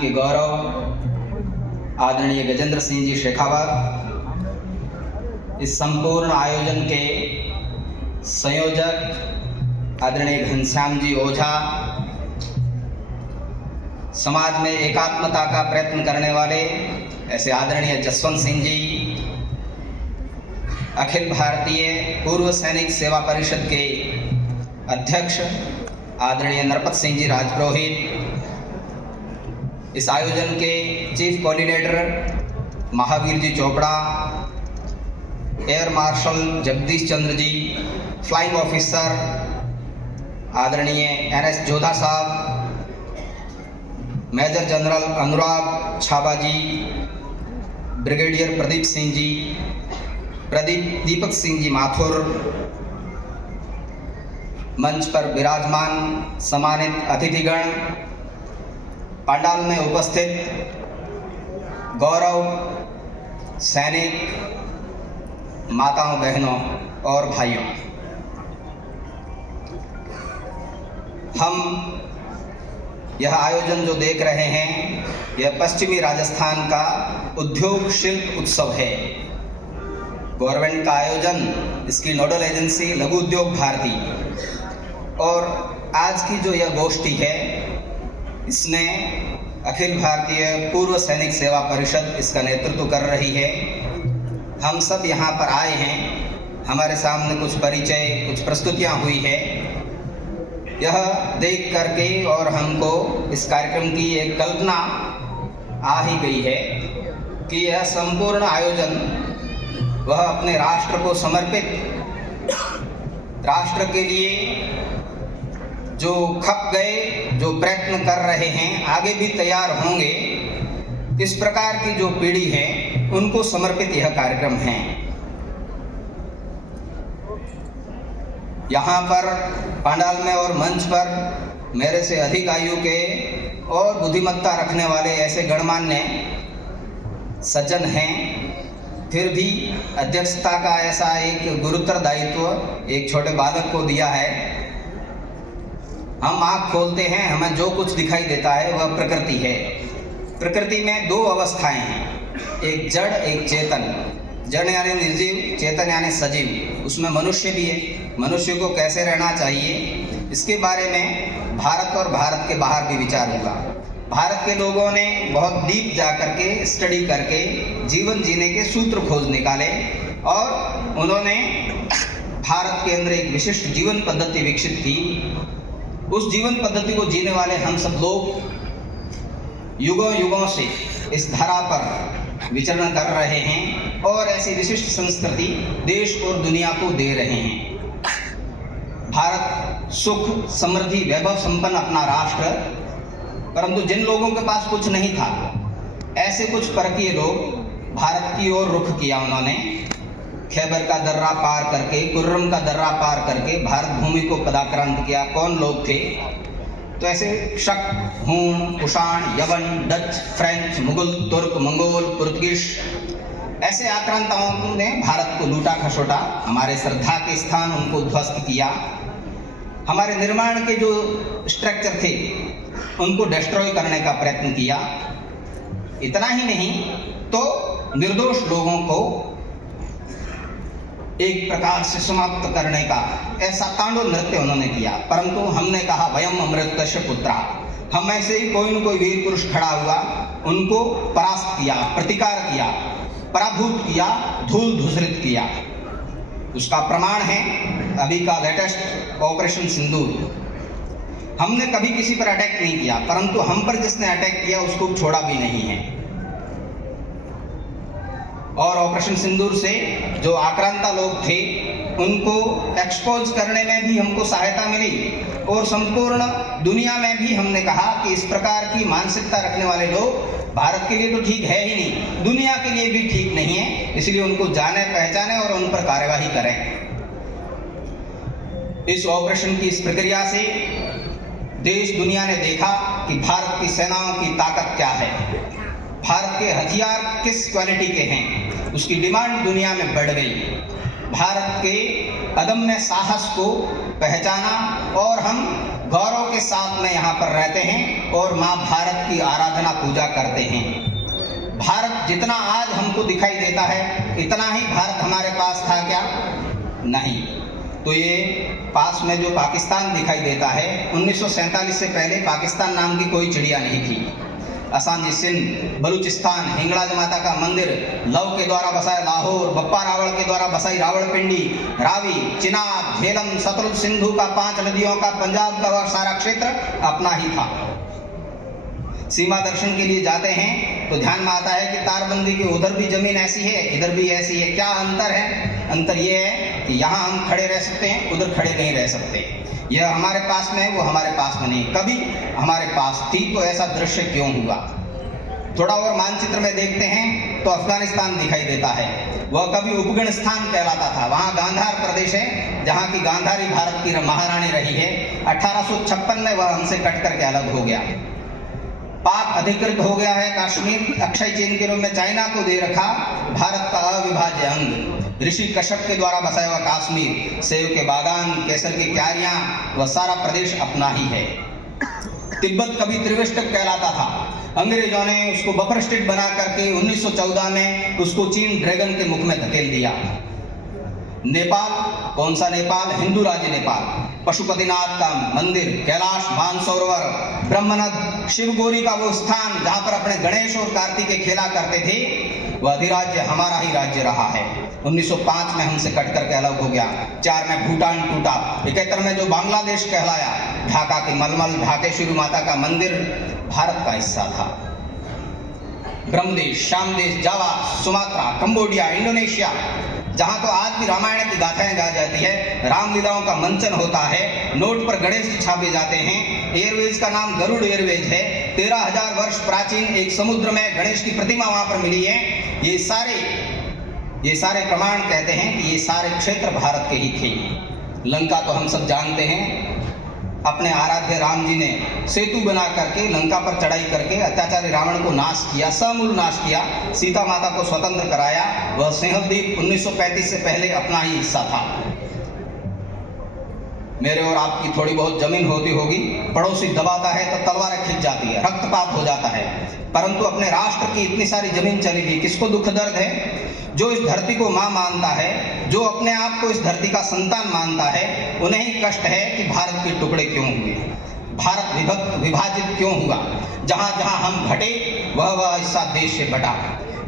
के गौरव आदरणीय गजेंद्र सिंह जी शेखावत, इस संपूर्ण आयोजन के संयोजक आदरणीय घनश्याम जी ओझा, समाज में एकात्मता का प्रयत्न करने वाले ऐसे आदरणीय जसवंत सिंह जी, अखिल भारतीय पूर्व सैनिक सेवा परिषद के अध्यक्ष आदरणीय नरपत सिंह जी राजपुरोहित, इस आयोजन के chief coordinator Mahavir ji Chopra, air marshal Jagdish Chandra ji, flying officer आदरणीय NS जोधा साहब, मेजर जनरल अनुराग छाबा जी, ब्रिगेडियर प्रदीप सिंह जी, दीपक सिंह जी माथुर, मंच पर विराजमान सम्मानित अतिथिगण, पंडाल में उपस्थित गौरव सैनिक, माताओं, बहनों और भाइयों, हम यह आयोजन जो देख रहे हैं, यह पश्चिमी राजस्थान का उद्योग शिल्प उत्सव है। गवर्नमेंट का आयोजन, इसकी नोडल एजेंसी लघु उद्योग भारती, और आज की जो यह गोष्ठी है, इसने अखिल भारतीय पूर्व सैनिक सेवा परिषद इसका नेतृत्व कर रही है। हम सब यहाँ पर आए हैं, हमारे सामने कुछ परिचय, कुछ प्रस्तुतियाँ हुई है। यह देख करके और हमको इस कार्यक्रम की एक कल्पना आ ही गई है कि यह संपूर्ण आयोजन वह अपने राष्ट्र को समर्पित, राष्ट्र के लिए जो खप गए, जो प्रयत्न कर रहे हैं, आगे भी तैयार होंगे, इस प्रकार की जो पीढ़ी है उनको समर्पित यह कार्यक्रम है। यहाँ पर पंडाल में और मंच पर मेरे से अधिक आयु के और बुद्धिमत्ता रखने वाले ऐसे गणमान्य सज्जन हैं, फिर भी अध्यक्षता का ऐसा एक गुरुतर दायित्व एक छोटे बालक को दिया है। हम आँख खोलते हैं, हमें जो कुछ दिखाई देता है वह प्रकृति है। प्रकृति में दो अवस्थाएं हैं, एक जड़, एक चेतन। जड़ यानी निर्जीव, चेतन यानी सजीव। उसमें मनुष्य भी है। मनुष्य को कैसे रहना चाहिए, इसके बारे में भारत और भारत के बाहर भी विचार होगा। भारत के लोगों ने बहुत डीप जा करके स्टडी करके जीवन जीने के सूत्र खोज निकाले और उन्होंने भारत के अंदर एक विशिष्ट जीवन पद्धति विकसित की। उस जीवन पद्धति को जीने वाले हम सब लोग युगों युगों से इस धरा पर विचरण कर रहे हैं और ऐसी विशिष्ट संस्कृति देश और दुनिया को दे रहे हैं। भारत सुख, समृद्धि, वैभव संपन्न अपना राष्ट्र, परंतु जिन लोगों के पास कुछ नहीं था, ऐसे कुछ परकीय लोग भारत की ओर रुख किया। उन्होंने खैबर का दर्रा पार करके, कुर्रम का दर्रा पार करके भारत भूमि को पदाक्रांत किया। कौन लोग थे? तो ऐसे शक, हूण, कुषाण, यवन, डच, फ्रेंच, मुगल, तुर्क, मंगोल, पुर्तगीज, ऐसे आक्रांताओं ने भारत को लूटा खसोटा, हमारे श्रद्धा के स्थान उनको ध्वस्त किया, हमारे निर्माण के जो स्ट्रक्चर थे उनको डिस्ट्रॉय करने का प्रयत्न किया। इतना ही नहीं तो निर्दोष लोगों को एक प्रकार से समाप्त करने का ऐसा तांडव नृत्य उन्होंने किया। परंतु हमने कहा वयम अमृतस्य पुत्रा, हम ऐसे ही कोई न कोई वीर पुरुष खड़ा हुआ, उनको परास्त किया, प्रतिकार किया, पराभूत किया, धूल धूसरित किया। उसका प्रमाण है अभी का लेटेस्ट ऑपरेशन सिंदूर। हमने कभी किसी पर अटैक नहीं किया, परंतु हम पर जिसने अटैक किया उसको छोड़ा भी नहीं है। और ऑपरेशन सिंदूर से जो आक्रांता लोग थे उनको एक्सपोज करने में भी हमको सहायता मिली और संपूर्ण दुनिया में भी हमने कहा कि इस प्रकार की मानसिकता रखने वाले लोग भारत के लिए तो ठीक है ही नहीं, दुनिया के लिए भी ठीक नहीं है, इसलिए उनको जाने, पहचाने और उन पर कार्यवाही करें। इस ऑपरेशन की इस प्रक्रिया से देश दुनिया ने देखा कि भारत की सेनाओं की ताकत क्या है, भारत के हथियार किस क्वालिटी के हैं, उसकी डिमांड दुनिया में बढ़ गई। भारत के अदम्य साहस को पहचाना और हम गौरव के साथ में यहाँ पर रहते हैं और माँ भारत की आराधना पूजा करते हैं। भारत जितना आज हमको दिखाई देता है, इतना ही भारत हमारे पास था क्या? नहीं। तो ये पास में जो पाकिस्तान दिखाई देता है, 1947 से पहले पाकिस्तान नाम की कोई चिड़िया नहीं थी। असांजी सिंध, बलूचिस्तान, हिंगलाज माता का मंदिर, लव के द्वारा बसाया लाहौर, बप्पा रावल के द्वारा बसाई रावलपिंडी, रावी, चिनाब, झेलम, सतलुज, सिंधु का 5 नदियों का पंजाब का वह सारा क्षेत्र अपना ही था। सीमा दर्शन के लिए जाते हैं तो ध्यान में आता है कि तारबंदी की उधर भी जमीन ऐसी है, इधर भी ऐसी है। क्या अंतर है? अंतर ये है कि यहाँ हम खड़े रह सकते हैं, उधर खड़े नहीं रह सकते। यह हमारे पास में है, वो हमारे पास में नहीं। कभी हमारे पास थी तो ऐसा दृश्य क्यों हुआ? थोड़ा और मानचित्र में देखते हैं तो अफगानिस्तान दिखाई देता है। वह कभी उपगण स्थान कहलाता था। वहाँ गांधार प्रदेश है, जहाँ की गांधारी भारत की महारानी रही है। 1856 में वह हमसे कट करके अलग हो गया। पाक अधिकृत हो गया है कश्मीर, अक्षय चीन के रूप में चाइना को दे रखा। भारत का अविभाज्य अंग, ऋषि कश्यप के द्वारा बसाया हुआ कश्मीर, सेब के बागान, केसर की क्यारियां, वह सारा प्रदेश अपना ही है। तिब्बत कभी त्रिवेष्टक कहलाता था। अंग्रेजों ने उसको बफर स्टेट बना करके 1914 में उसको चीन ड्रैगन के मुख में धकेल दिया। नेपाल, कौन सा नेपाल? हिंदू राज्य नेपाल। पशुपतिनाथ का मंदिर, कैलाश मानसरोवर, ब्रह्मनद, शिवगौरी का वो स्थान जहां पर अपने गणेश और कार्तिकेय खेला करते थे, वह अधिराज्य हमारा ही राज्य रहा है। 1905 में हमसे कट करके अलग हो गया। 4 में भूटान टूटा। 71 में जो बांग्लादेश कहलाया, ढाका की मलमल, ढाकेश्वरी माता का मंदिर भारत का हिस्सा था। ब्रह्मदेश, श्यामदेश, जावा, सुमात्रा, कंबोडिया, इंडोनेशिया, जहां तो आज भी रामायण की गाथाएं गा जाती है, रामलीलाओं का मंचन होता है, नोट पर गणेश जी छापे जाते हैं। एयरवेज का नाम गरुड़ एयरवेज है। 13,000 वर्ष प्राचीन एक समुद्र में गणेश की प्रतिमा वहां पर मिली है। ये सारे प्रमाण कहते हैं कि ये सारे क्षेत्र भारत के ही थे। लंका तो हम सब जानते हैं, अपने आराध्य राम जी ने सेतु बना करके लंका पर चढ़ाई करके अत्याचारी रावण को नाश किया, समूल नाश किया, सीता माता को स्वतंत्र कराया। वह सिंहद्वीप 1935 से पहले अपना ही हिस्सा था। मेरे और आपकी थोड़ी बहुत जमीन होती होगी, पड़ोसी दबाता है तो तलवारें खिंच जाती है, रक्तपात हो जाता है, परंतु अपने राष्ट्र की इतनी सारी जमीन चली गई, किसको दुख दर्द है? जो इस धरती को मां मानता है, जो अपने आप को इस धरती का संतान मानता है, उन्हें ही कष्ट है कि भारत के टुकड़े क्यों हुए, भारत विभाजित क्यों हुआ। जहां जहां हम घटे वह हिस्सा देश से बटा।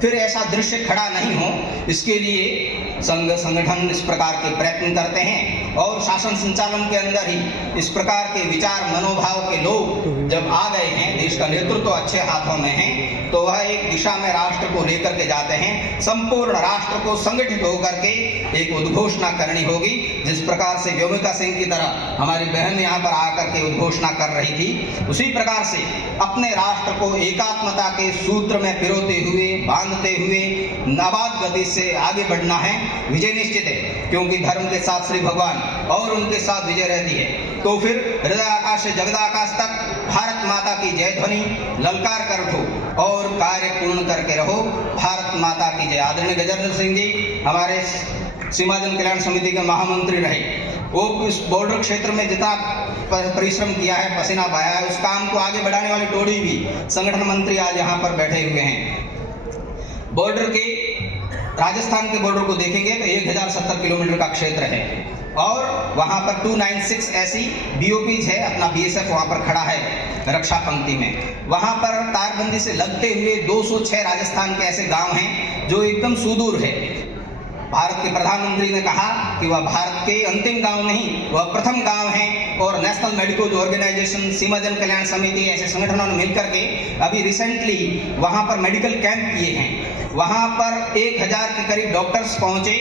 फिर ऐसा दृश्य खड़ा नहीं हो, इसके लिए संगठन इस प्रकार के प्रयत्न करते हैं और शासन संचालन के अंदर ही इस प्रकार के विचार मनोभाव के लोग जब आ गए हैं, देश का नेतृत्व अच्छे हाथों में है, तो वह एक दिशा में राष्ट्र को लेकर के जाते हैं। संपूर्ण राष्ट्र को संगठित होकर के एक उद्घोषणा करनी होगी, जिस प्रकार से व्योमिका सिंह की तरह हमारी बहन यहाँ पर आकर के उद्घोषणा कर रही थी, उसी प्रकार से अपने राष्ट्र को एकात्मता के सूत्र में पिरोते हुए, बांधते हुए नाबाद गति से आगे बढ़ना है। विजय निश्चित है, क्योंकि धर्म के साथ श्री भगवान और उनके साथ विजय रहती है। तो फिर हृदय आकाश से जगदाकाश तक भारत माता की जय ध्वनि ललकार कर उठो और कार्य पूर्ण करके रहो। भारत माता की जय। आदरणीय गजेंद्र सिंह जी हमारे सीमा जन कल्याण समिति के महामंत्री रहे। वो इस बॉर्डर क्षेत्र में जितना परिश्रम किया है, पसीना बहाया है, उस काम को आगे बढ़ाने वाली टोली भी संगठन मंत्री आज यहाँ पर बैठे हुए हैं। बॉर्डर के राजस्थान के बॉर्डर को देखेंगे तो 1070 किलोमीटर का क्षेत्र है और वहाँ पर 296 ऐसी बीओपीज है, अपना बीएसएफ वहाँ पर खड़ा है रक्षा पंक्ति में। वहाँ पर तारबंदी से लगते हुए 206 राजस्थान के ऐसे गांव हैं जो एकदम सुदूर है। भारत के प्रधानमंत्री ने कहा कि वह भारत के अंतिम गांव नहीं, वह प्रथम गांव है और नेशनल मेडिकल ऑर्गेनाइजेशन, सीमा जन कल्याण समिति ऐसे संगठनों ने मिलकर के अभी रिसेंटली वहां पर मेडिकल कैंप किए हैं। वहां पर 1000 के करीब डॉक्टर्स पहुंचे,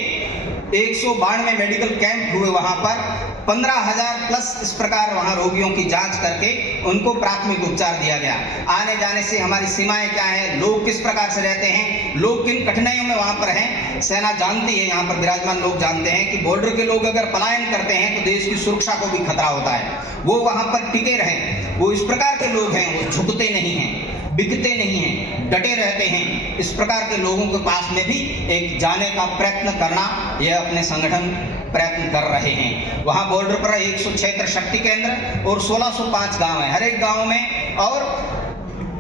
192 मेडिकल कैंप हुए, वहां पर 15,000 प्लस इस प्रकार वहां रोगियों की जांच करके उनको प्राथमिक उपचार दिया गया। आने जाने से हमारी सीमाएं क्या है, लोग किस प्रकार से रहते हैं, लोग किन कठिनाइयों में वहां पर हैं, सेना जानती है, यहाँ पर विराजमान लोग जानते हैं कि बॉर्डर के लोग अगर पलायन करते हैं तो देश की सुरक्षा को भी खतरा होता है। वो वहां पर टिके रहें, वो इस प्रकार के लोग हैं, वो झुकते नहीं हैं, बिकते नहीं हैं, डटे रहते हैं। इस प्रकार के लोगों के पास में भी एक जाने का प्रयत्न करना, यह अपने संगठन प्रयत्न कर रहे हैं। वहाँ बॉर्डर पर 106 क्षेत्र शक्ति केंद्र और 1605 गांव हैं। हर एक गांव में और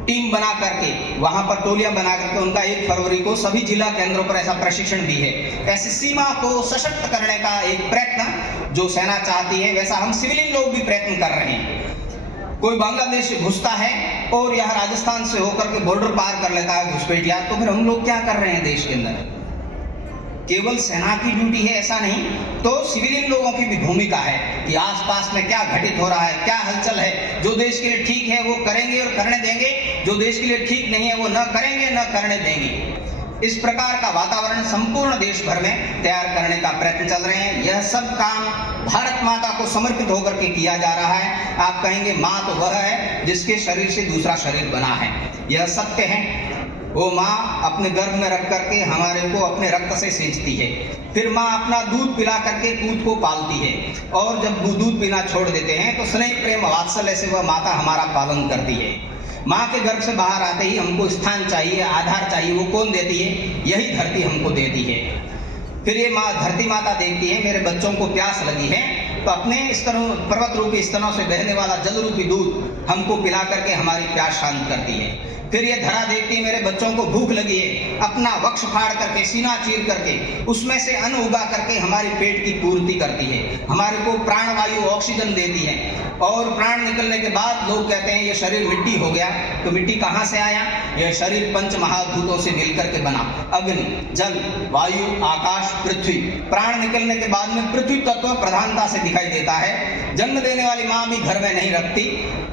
टीम बना करके, वहां पर टोलियां बना करके उनका 1 फरवरी को सभी जिला केंद्रों पर ऐसा प्रशिक्षण भी है। ऐसे सीमा को सशक्त करने का एक प्रयत्न जो सेना चाहती है, वैसा हम सिविलियन लोग भी प्रयत्न कर रहे हैं। कोई बांग्लादेश से घुसता है और यह राजस्थान से होकर के बॉर्डर पार कर लेता है घुसपैठिया, तो फिर हम लोग क्या कर रहे हैं देश के अंदर? केवल सेना की ड्यूटी है ऐसा नहीं, तो सिविलियन लोगों की भी भूमिका है कि आसपास में क्या घटित हो रहा है, क्या हलचल है। जो देश के लिए ठीक है वो करेंगे और करने देंगे, जो देश के लिए ठीक नहीं है वो न करेंगे न करने देंगे। इस प्रकार का वातावरण संपूर्ण देश भर में तैयार करने का प्रयत्न चल रहे हैं। यह सब काम भारत माता को समर्पित होकर के किया जा रहा है। आप कहेंगे माँ तो वह है जिसके शरीर से दूसरा शरीर बना है, यह सत्य है। वो माँ अपने गर्भ में रख करके हमारे को अपने रक्त से सींचती है, फिर माँ अपना दूध पिला करके दूध को पालती है, और जब दूध पीना छोड़ देते हैं तो स्नेह प्रेम वात्सल्य से वह माता हमारा पालन करती है। माँ के गर्भ से बाहर आते ही हमको स्थान चाहिए, आधार चाहिए, वो कौन देती है? यही धरती हमको देती है। फिर ये माँ धरती माता देखती है मेरे बच्चों को प्यास लगी है, तो अपने स्तरों, पर्वत रूपी स्तनों से बहने वाला जल रूपी दूध हमको पिला करके हमारी प्यास शांत करती है। फिर ये धरा देखती है मेरे बच्चों को भूख लगी है, अपना वक्ष फाड़ करके, सीना चीर करके उसमें से अन्न उगा करके हमारी पेट की पूर्ति करती है, हमारे को प्राणवायु ऑक्सीजन देती है। और प्राण निकलने के बाद लोग कहते हैं ये शरीर मिट्टी हो गया, तो मिट्टी कहाँ से आया? यह शरीर पंच महाभूतों से मिलकर के बना। अग्नि, जल, वायु, आकाश, पृथ्वी। प्राण निकलने के बाद में पृथ्वी तत्व प्रधानता से दिखाई देता है। जन्म देने वाली माँ भी घर में नहीं रखती,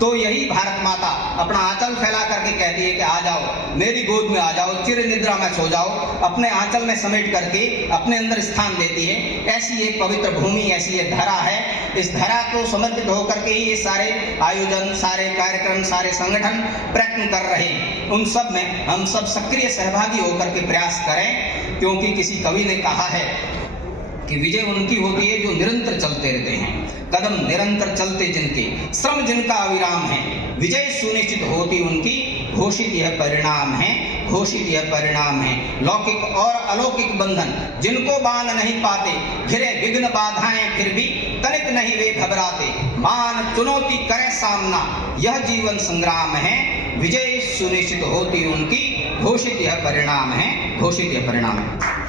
तो यही भारत माता अपना आंचल फैला करके कहती है कि आ जाओ मेरी गोद में, आ जाओ, चिर निद्रा में सो जाओ, अपने आंचल में समेट करके अपने अंदर स्थान देती है। ऐसी एक पवित्र भूमि, ऐसी एक धरा है। इस धरा को समर्पित होकर के ही ये सारे आयोजन, सारे कार्यक्रम, सारे संगठन प्रयत्न कर रहे हैं। उन सब में हम सब सक्रिय सहभागी होकर के प्रयास करें, क्योंकि किसी कवि ने कहा है कि विजय उनकी होती है जो निरंतर चलते रहते हैं। कदम निरंतर चलते जिनके, श्रम जिनका अविराम है, विजय सुनिश्चित होती उनकी, घोषित यह परिणाम है, घोषित यह परिणाम है। लौकिक और अलौकिक बंधन जिनको बांध नहीं पाते, घिरे विघ्न बाधाएं फिर भी तनिक नहीं वे घबराते, मान चुनौती करे सामना, यह जीवन संग्राम है, विजय सुनिश्चित होती उनकी, घोषित यह परिणाम है, घोषित यह परिणाम है।